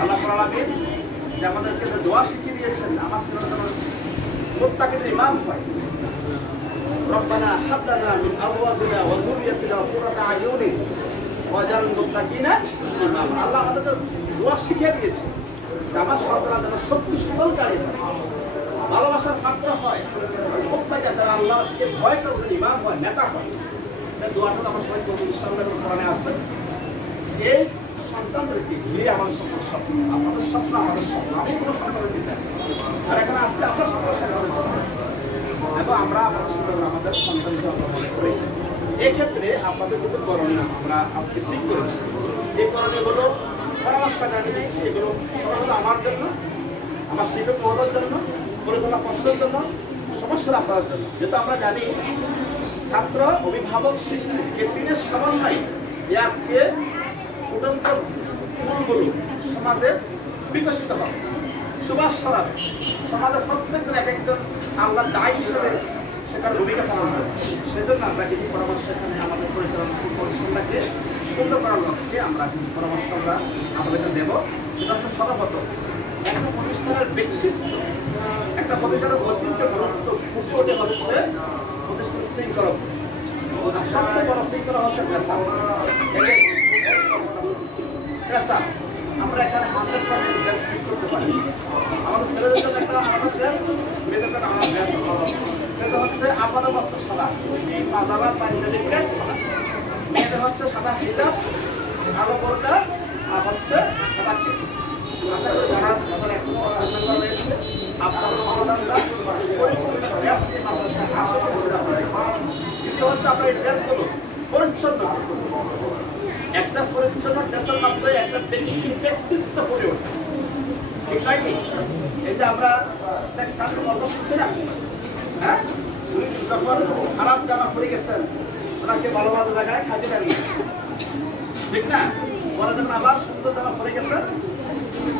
আল্লাহ রাব্বুল আলামিন যে আমাদেরকে যে দোয়া শিখিয়ে দিয়েছেন নামাজ পড়ার মুত্তাকিদের ইমাম হয়। রব্বানা হাব লানা মিন আজওয়াজিনা ওয়া যুররিয়াতিনা কুররাতা আয়ুনিন ওয়াজআলনা মুত্তাকিনা ইমামা। আল্লাহ আমাদেরকে দোয়া শিখিয়ে দিয়েছে নামাজ পড়া যেন সত্যি সুন্দরকারী হয়, ভালোবাসার পাত্র হয়, মুত্তাকি যারা আল্লাহকে ভয় করে ইমাম হয়, নেতা হয়। এই দোয়াটা আমরা সবাই করব ইনশাআল্লাহ, কোরআনে আছে। এই সন্তানদেরকে ঘিরে আমাদের সকল স্বপ্ন, আপনাদের স্বপ্ন আমাদের স্বপ্ন। আমি কোনো সন্তানের দিতে আর এখানে আসলে আমরা স্বপ্ন সাজাতে এবং আমরা আমাদের সন্তানকে আমরা মনে করি। এক্ষেত্রে আপনাদের কিছু করণীয় আমরা আজকে ঠিক করেছি। এই করণীয়গুলো পরামর্শটা আমি দিচ্ছি, এগুলো সর্বদা আমার জন্য, আমার শিক্ষক মহোদয়ের জন্য, পরিচালনা পর্ষদের জন্য, সমস্যার আপনাদের জন্য। যেহেতু আমরা জানি ছাত্র, অভিভাবক, শিক্ষক এই তিনের সমন্বয় আজকে ফুটন্ত ফুলগুলো সমাজে বিকশিত হবে, সুবাস ছড়াবে। সমাজের প্রত্যেকের এক একজন আল্লাহ দায়ী হিসেবে সেখানে ভূমিকা পালন করে। সেজন্য আমরা কিছু পরামর্শ এখানে আমাদের পরিচালনা পরিচালনাকে সুন্দর করার লক্ষ্যে আমরা কিছু পরামর্শ আমরা আপনাদেরকে দেবো। সেটা হচ্ছে সর্বপ্রথম একটা প্রতিষ্ঠানের ব্যক্তিত্ব, একটা প্রতিষ্ঠানের অত্যন্ত গুরুত্ব ফুটে হচ্ছে প্রতিষ্ঠানের শৃঙ্খলা। সবচেয়ে বড় শৃঙ্খলা হচ্ছে পেশা। আমরা এখানে 100% ড্রেস ঠিক করতে পারি। আমাদের ছেলেদের জন্য একটা আলাদা ড্রেস, মেয়েদের জন্য আলাদা ড্রেস। সেটা হচ্ছে আপাতত বস্ত্র সাদা, এই পাজামা পাঞ্জাবি ড্রেস সাদা। মেয়েদের হচ্ছে সাদা হিজাব, কালো বোরকা, আর হচ্ছে সাদা কেস। আশা করি যারা এখন রয়েছে আপনাদের সমাধানটা ড্রেস নিয়ে মাদ্রাসায় আশা করি দ্বিতীয় হচ্ছে আপনার এই ড্রেসগুলো পরিচ্ছন্ন করতে। একটা পরিচ্ছন্ন ড্রেসের মাধ্যমে একটা ব্যক্তিত্ব গড়ে ওঠে, ঠিক নয় কি? এই যে আমরা গল্প শুনছি না, হ্যাঁ, উনি যখন খারাপ জামা পরে গেছেন ওনাকে ভালো ভালো জায়গায় খাতে দাঁড়িয়ে, ঠিক না? পরে যখন আবার সুন্দর জামা পরে গেছেন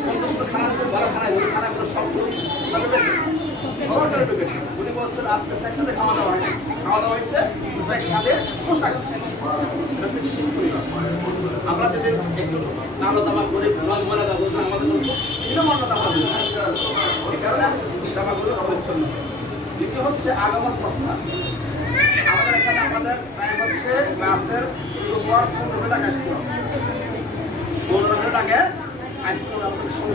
সুন্দর সুন্দর খানা ভালো খানায় খানাগুলো সব ঢুকেছে, খবর করে ঢুকেছে। উনি বলছেন আজকে একসাথে খাওয়া দাওয়া হয় না, খাওয়া দাওয়া হয়েছে একসাথে পোশাক। আমরা যদি একটু কালো জামা করে রং বলা যাবো আমাদের নিরাপন্ন জামা, এই কারণে জামাগুলো পরিচ্ছন্ন। দ্বিতীয় হচ্ছে আগমন প্রস্থান। আমাদের এখানে আমাদের টাইম হচ্ছে ক্লাসের শুরু হওয়ার 15 মিনিট আগে আসতে হবে। 15 মিনিট আগে আসতে হবে।